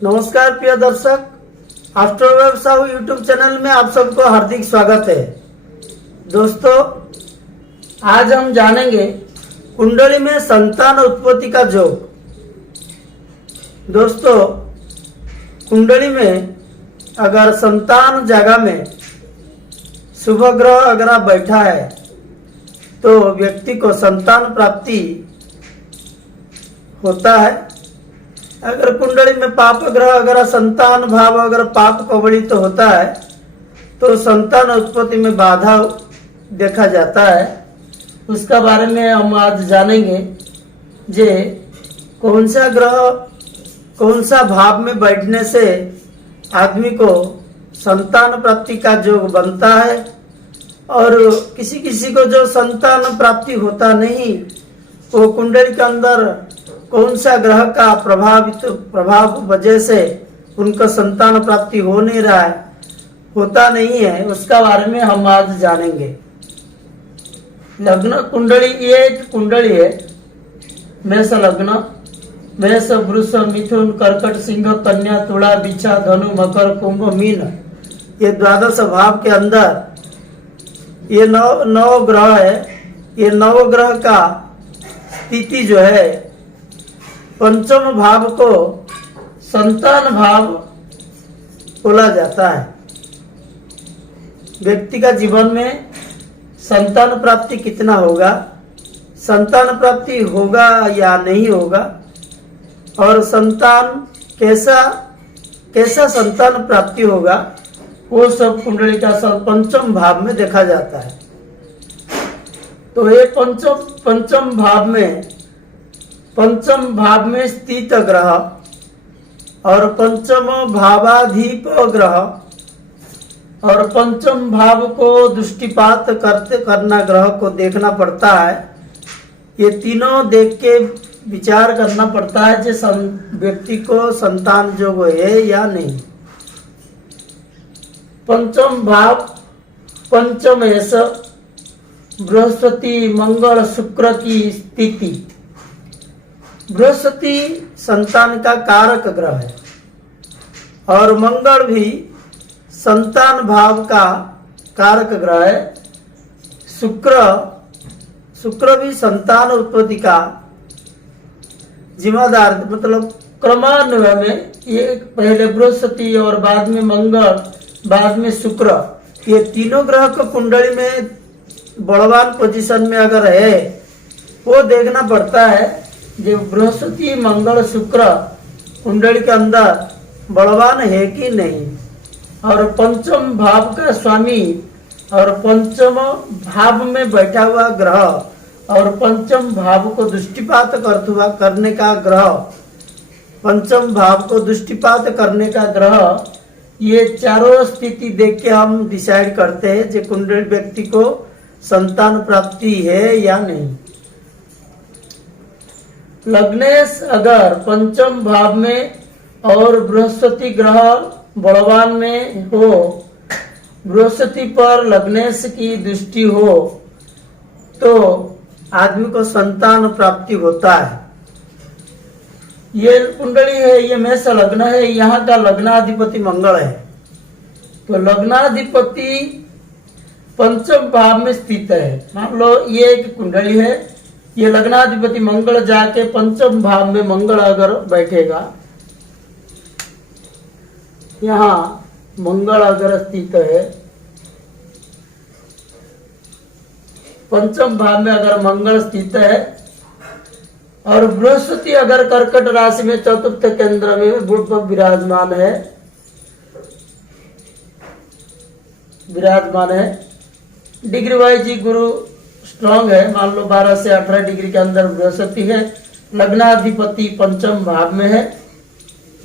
नमस्कार प्रिय दर्शक, एस्ट्रो व्यवसाय यूट्यूब चैनल में आप सबको हार्दिक स्वागत है। दोस्तों, आज हम जानेंगे कुंडली में संतान उत्पत्ति का योग। दोस्तों, कुंडली में अगर संतान जगह में शुभ ग्रह अगर बैठा है तो व्यक्ति को संतान प्राप्ति होता है। अगर कुंडली में पाप ग्रह अगर संतान भाव अगर पाप कबलित तो होता है तो संतान उत्पत्ति में बाधा देखा जाता है। उसका बारे में हम आज जानेंगे जे कौन सा ग्रह कौन सा भाव में बैठने से आदमी को संतान प्राप्ति का योग बनता है और किसी किसी को जो संतान प्राप्ति होता नहीं, वो कुंडली के अंदर कौन सा ग्रह का प्रभाव वजह से उनको संतान प्राप्ति हो नहीं रहा है, होता नहीं है, उसका बारे में हम आज जानेंगे। लग्न कुंडली, ये एक कुंडली है। मेष लग्न, मेष वृष मिथुन कर्कट सिंह कन्या तुला बिछा धनु मकर कुंभ मीन, ये द्वादश भाव के अंदर ये नौ ग्रह है। ये नौ ग्रह का स्थिति जो है, पंचम भाव को संतान भाव बोला जाता है। व्यक्ति का जीवन में संतान प्राप्ति कितना होगा, संतान प्राप्ति होगा या नहीं होगा, और संतान कैसा संतान प्राप्ति होगा, वो सब कुंडली का सब पंचम भाव में देखा जाता है। तो ये पंचम भाव में स्थित ग्रह और पंचम भावाधिप ग्रह और पंचम भाव को दृष्टिपात करना ग्रह को देखना पड़ता है। ये तीनों देख के विचार करना पड़ता है कि व्यक्ति को संतान योग है या नहीं। पंचम भाव पंचम ऐसा बृहस्पति मंगल शुक्र की स्थिति। बृहस्पति संतान का कारक ग्रह है और मंगल भी संतान भाव का कारक ग्रह है। शुक्र भी संतान उत्पत्ति का जिम्मेदार, मतलब क्रमान्वय में ये पहले बृहस्पति और बाद में मंगल बाद में शुक्र, ये तीनों ग्रह को कुंडली में बलवान पोजीशन में अगर है वो देखना पड़ता है। जो बृहस्पति मंगल शुक्र कुंडली के अंदर बलवान है कि नहीं, और पंचम भाव का स्वामी और पंचम भाव में बैठा हुआ ग्रह और पंचम भाव को दृष्टिपात करने का ग्रह, पंचम भाव को दृष्टिपात करने का ग्रह, ये चारों स्थिति देख के हम डिसाइड करते हैं कि कुंडली व्यक्ति को संतान प्राप्ति है या नहीं। लग्नेश अगर पंचम भाव में और बृहस्पति ग्रह बलवान में हो, बृहस्पति पर लग्नेश की दृष्टि हो तो आदमी को संतान प्राप्ति होता है। ये कुंडली है, ये मेष लग्न है, यहाँ का लग्नाधिपति मंगल है। तो लग्नाधिपति पंचम भाव में स्थित है। मान लो ये एक कुंडली है, ये लग्नाधिपति मंगल जाके पंचम भाव में मंगल अगर बैठेगा, यहाँ मंगल अगर स्थित है, पंचम भाव में अगर मंगल स्थित है और बृहस्पति अगर कर्कट राशि में चतुर्थ केंद्र में विराजमान है, डिग्री वाइज ही गुरु स्ट्रांग है। मान लो 12 से 18 डिग्री के अंदर बृहस्पति है, लग्नाधिपति पंचम भाव में है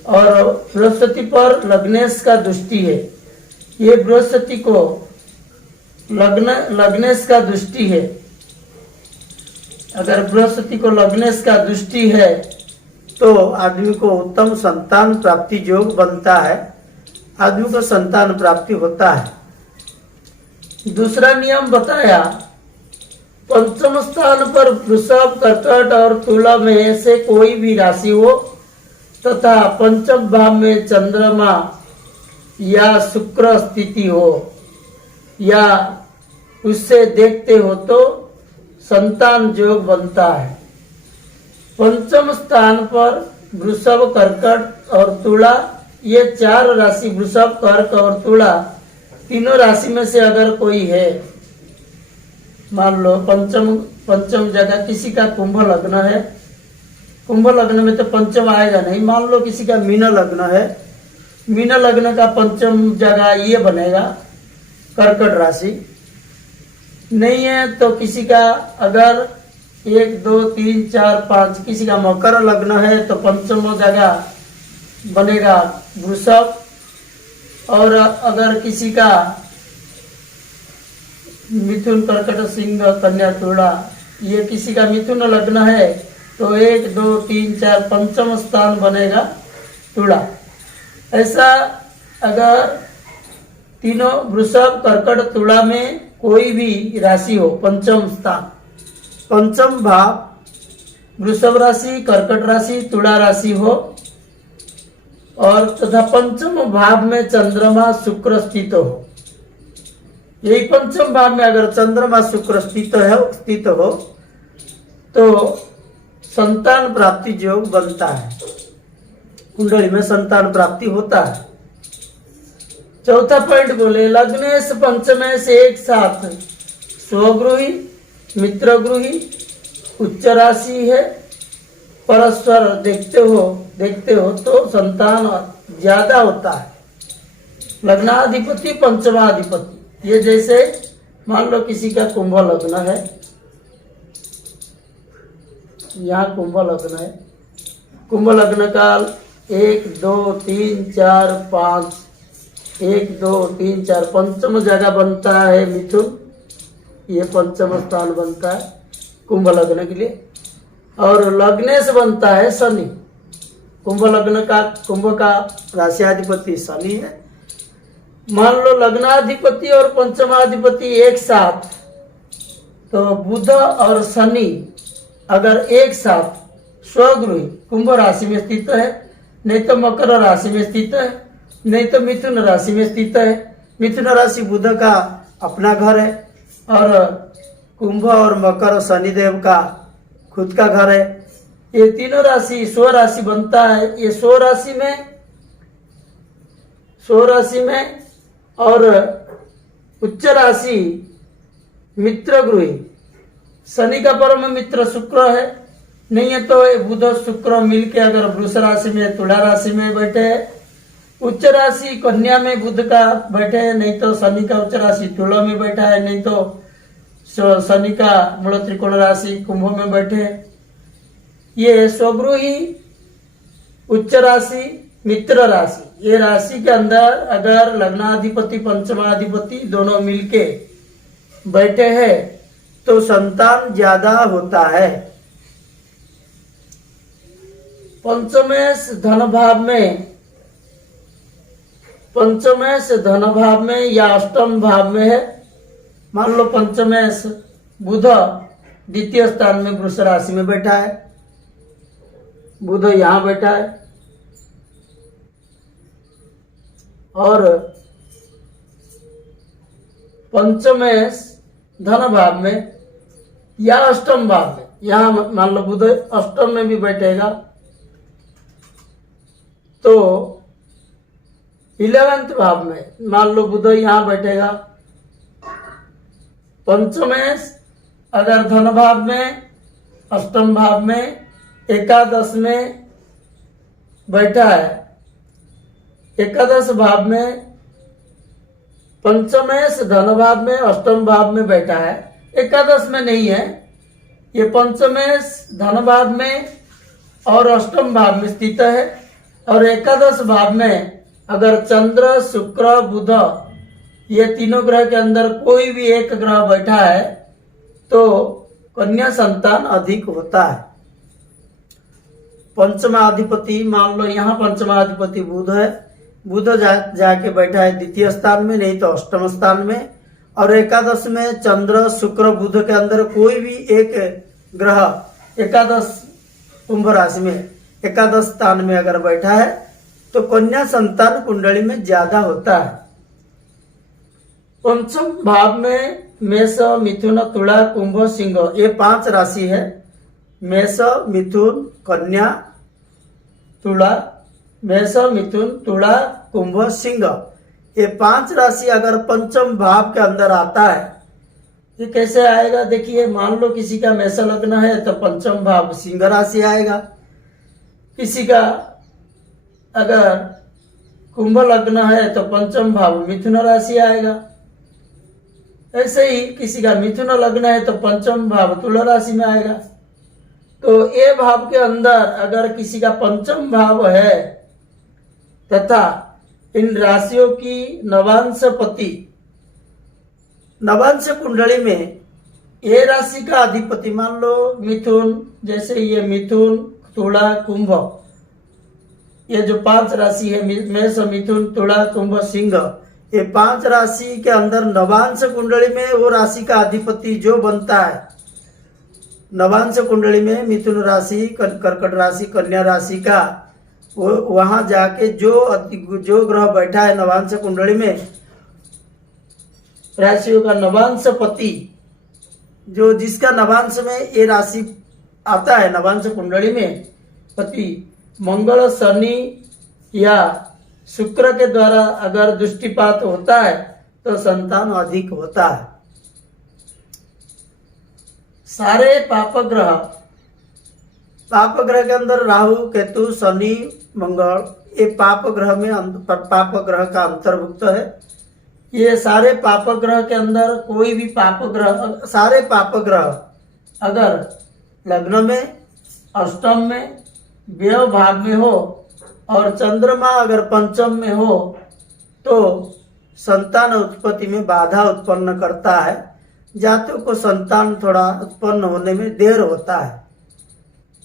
और बृहस्पति पर लग्नेश का दृष्टि है। ये बृहस्पति को लग्नेश का दृष्टि है। अगर बृहस्पति को लग्नेश का दृष्टि है तो आदमी को उत्तम संतान प्राप्ति योग बनता है, आदमी को संतान प्राप्ति होता है। दूसरा नियम बताया, पंचम स्थान पर वृषभ कर्कट और तुला में से कोई भी राशि हो तथा पंचम भाव में चंद्रमा या शुक्र स्थिति हो या उससे देखते हो तो संतान योग बनता है। पंचम स्थान पर वृषभ, कर्कट और तुला, ये 4 राशि वृषभ, कर्क और तुला तीनों राशि में से अगर कोई है, मान लो पंचम जगह किसी का कुंभ लग्न है, कुंभ लग्न में तो पंचम आएगा नहीं। मान लो किसी का मीन लग्न है, मीन लग्न का पंचम जगह ये बनेगा कर्कट राशि। नहीं है तो किसी का अगर 1 2 3 4 5 किसी का मकर लग्न है तो पंचम जगह बनेगा वृषभ। और अगर किसी का मिथुन, कर्कट, सिंह, कन्या, तुला, ये किसी का मिथुन लग्न है तो 1 2 3 4 पंचम स्थान बनेगा तुला। ऐसा अगर तीनों वृषभ, कर्कट, तुला में कोई भी राशि हो, पंचम स्थान, पंचम भाव वृषभ राशि, कर्कट राशि, तुला राशि हो और तथा पंचम भाव में चंद्रमा, शुक्र स्थित हो, यही पंचम भाव में अगर चंद्रमा, शुक्र स्थित हो तो संतान प्राप्ति योग बनता है, कुंडली में संतान प्राप्ति होता है। चौथा पॉइंट बोले, लग्नेश पंचमेश एक साथ स्वगृही, मित्रगृही, उच्च राशि है, परस्पर देखते हो तो संतान ज्यादा होता है। लग्नाधिपति, पंचमाधिपति, ये जैसे मान लो किसी का कुंभ लग्न है, यहाँ कुंभ लग्न है, कुंभ लग्न का 1 2 3 4 5 1 2 3 4 पंचम जगह बनता है मिथुन, ये पंचम स्थान बनता है कुंभ लग्न के लिए। और लग्नेश बनता है शनि, कुंभ का राशियाधिपति शनि है। मान लो लग्नाधिपति और पंचमाधिपति एक साथ, तो बुध और शनि अगर एक साथ स्वगृही कुंभ राशि में स्थित है, नहीं तो मकर राशि में स्थित है, नहीं तो मिथुन राशि में स्थित है। मिथुन राशि बुध का अपना घर है और कुंभ और मकर शनिदेव का खुद का घर है। ये तीनों राशि स्व राशि बनता है। ये स्व राशि में और उच्च राशि मित्र गृही, शनि का परम मित्र शुक्र है। नहीं है तो बुध शुक्र मिलके अगर वृष राशि में, तुला राशि में बैठे, उच्च राशि कन्या में बुध का बैठे, नहीं तो शनि का उच्च राशि तुला में बैठा है, नहीं तो शनि का मूल त्रिकोण राशि कुंभ में बैठे। ये स्वगृही, उच्च राशि, मित्र राशि, ये राशि के अंदर अगर लग्नाधिपति पंचमाधिपति दोनों मिलके बैठे हैं तो संतान ज्यादा होता है। पंचमेश धन भाव में या अष्टम भाव में है। मान लो पंचमेश बुध द्वितीय स्थान में वृष राशि में बैठा है, बुध यहां बैठा है, और पंचमेश धन भाव में या अष्टम भाव में, यहां मान लो बुध अष्टम में भी बैठेगा तो 11वें भाव में मान लो बुध यहां बैठेगा। पंचमेश अगर धन भाव में, अष्टम भाव में, एकादश में बैठा है, एकादश भाव में, पंचमेश धन भाव में, अष्टम भाव में बैठा है, एकादश में नहीं है। ये पंचमेश धन भाव में और अष्टम भाव में स्थित है। और एकादश भाव में अगर चंद्र, शुक्र, बुध, ये तीनों ग्रह के अंदर कोई भी एक ग्रह बैठा है तो कन्या संतान अधिक होता है। पंचमाधिपति मान लो यहाँ पंचमाधिपति बुध है, बुध जाके बैठा है द्वितीय स्थान में, नहीं तो अष्टम स्थान में। और एकादश में चंद्र, शुक्र, बुध के अंदर कोई भी एक ग्रह, एकादश कुंभ राशि में एकादश स्थान में अगर बैठा है तो कन्या संतान कुंडली में ज्यादा होता है। पंचम भाव में मेष, मिथुन, तुला, कुंभ, सिंह, ये 5 राशि है। मेष, मिथुन, कन्या, तुला, मेष, मिथुन, तुला, कुंभ, सिंह, ये 5 राशि अगर पंचम भाव के अंदर आता है, ये कैसे आएगा? देखिए, मान लो किसी का मेष लग्न है तो पंचम भाव सिंह राशि आएगा, किसी का अगर कुंभ लग्न है तो पंचम भाव मिथुन राशि आएगा, ऐसे ही किसी का मिथुन लग्न है तो पंचम भाव तुला राशि में आएगा। तो ये भाव के अंदर अगर किसी का पंचम भाव है तथा इन राशियों की नवांश पति, नवांश कुंडली में ये राशि का अधिपति, मान लो मिथुन, जैसे ये मिथुन, तुला, कुंभ, ये जो 5 राशि है, मेष, मिथुन, तुला, कुंभ, सिंह, ये 5 राशि के अंदर नवांश कुंडली में वो राशि का अधिपति जो बनता है, नवांश कुंडली में मिथुन राशि, कर्कट राशि, कन्या राशि का वो वहां जाके जो ग्रह बैठा है नवांश कुंडली में, राशियों का नवांश पति, जो जिसका नवांश में ये राशि आता है, नवांश कुंडली में पति मंगल, शनि या शुक्र के द्वारा अगर दृष्टिपात होता है तो संतान अधिक होता है। सारे पाप ग्रह के अंदर राहु, केतु, शनि, मंगल, ये पाप ग्रह का अंतर्भुक्त है। ये सारे पाप ग्रह के अंदर कोई भी पाप ग्रह, सारे पाप ग्रह अगर लग्न में, अष्टम में, व्यय भाव में हो और चंद्रमा अगर पंचम में हो तो संतान उत्पत्ति में बाधा उत्पन्न करता है। जातकों को संतान थोड़ा उत्पन्न होने में देर होता है।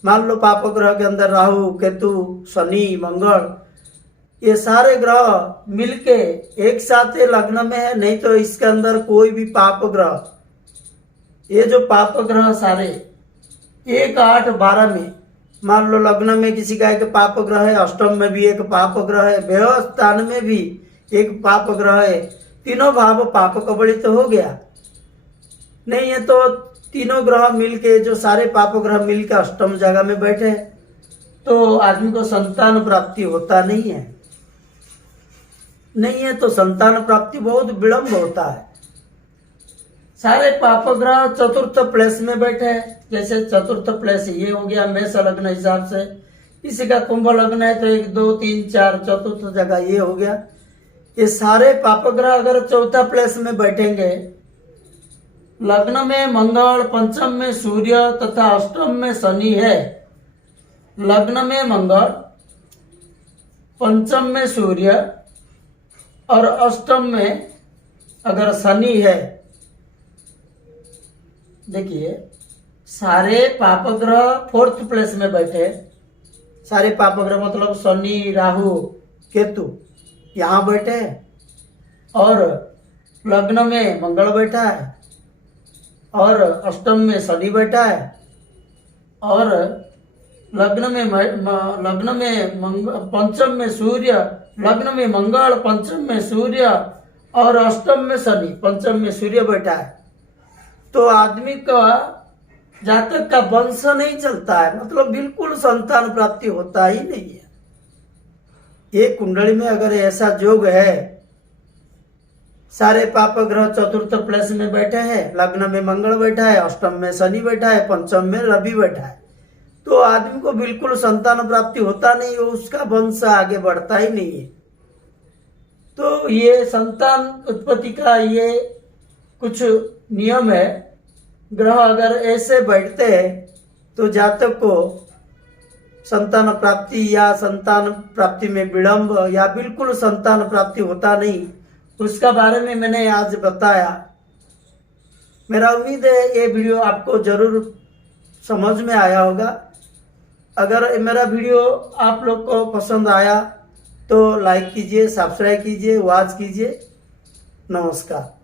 मान लो पाप ग्रह के अंदर राहु, केतु, शनि, मंगल, ये सारे ग्रह मिलके एक साथ लग्न में है, नहीं तो इसके अंदर कोई भी पाप ग्रह, ये जो पाप ग्रह सारे 1, 8, 12 में, मान लो लग्न में किसी का एक पाप ग्रह है, अष्टम में भी एक पाप ग्रह है, व्यय स्थान में भी एक पाप ग्रह है, तीनों भाव पाप कबलित तो हो गया। नहीं है तो तीनों ग्रह मिलके, जो सारे पाप ग्रह मिलके अष्टम जगह में बैठे तो आदमी को संतान प्राप्ति होता नहीं है। नहीं है तो संतान प्राप्ति बहुत विलंब होता है। सारे पाप ग्रह चतुर्थ प्लेस में बैठे हैं, जैसे चतुर्थ प्लेस ये हो गया मेष लग्न हिसाब से, किसी का कुंभ लग्न है तो 1, 2, 3, 4 चतुर्थ जगह ये हो गया। ये सारे पाप ग्रह अगर चौथा प्लेस में बैठेंगे, लग्न में मंगल, पंचम में सूर्य तथा अष्टम में शनि है, लग्न में मंगल, पंचम में सूर्य और अष्टम में अगर शनि है, देखिए सारे पाप ग्रह 4th प्लेस में बैठे, सारे पाप ग्रह मतलब शनि, राहु, केतु यहाँ बैठे और लग्न में मंगल बैठा है और अष्टम में शनि बैठा है और लग्न में पंचम में सूर्य, लग्न में मंगल, पंचम में सूर्य और अष्टम में शनि, पंचम में सूर्य बैठा है। तो आदमी का जातक का वंश नहीं चलता है, मतलब बिल्कुल संतान प्राप्ति होता ही नहीं है। ये कुंडली में अगर ऐसा योग है, सारे पाप ग्रह चतुर्थ प्लेस में बैठे हैं, लग्न में मंगल बैठा है, अष्टम में शनि बैठा है, पंचम में रवि बैठा है, तो आदमी को बिल्कुल संतान प्राप्ति होता नहीं है, उसका वंश आगे बढ़ता ही नहीं है। तो ये संतान उत्पत्ति का ये कुछ नियम है। ग्रह अगर ऐसे बैठते हैं तो जातक को संतान प्राप्ति या संतान प्राप्ति में विलंब या बिल्कुल संतान प्राप्ति होता नहीं, उसका बारे में मैंने आज बताया। मेरा उम्मीद है ये वीडियो आपको जरूर समझ में आया होगा। अगर मेरा वीडियो आप लोग को पसंद आया तो लाइक कीजिए, सब्सक्राइब कीजिए, वॉच कीजिए। नमस्कार।